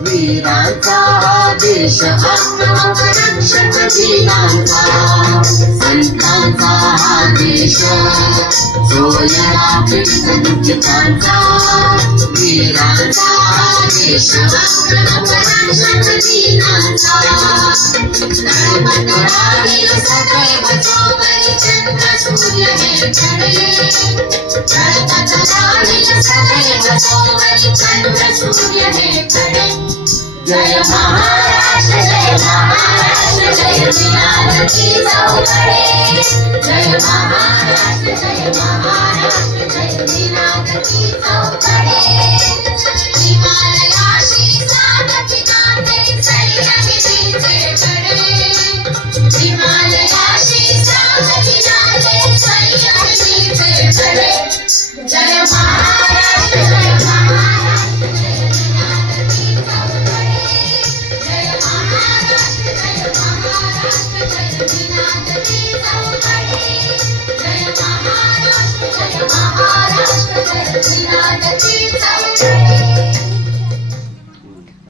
वीरांचा देश रक्षक दीनांचा संतांचा देश सोयरा दुःखितांचा वीरांचा देश रक्षक दीनांचा धर्मतळातील सदैव चोवरी चंद्र सूर्य हे खडे धर्मतळातील सदैव चोवरी चंद्र सूर्य हे खडे जय महाराष्ट्र जय वीरांची चौकडे जय महाराष्ट्र जय वीरांची चौकडे हिमालयाशी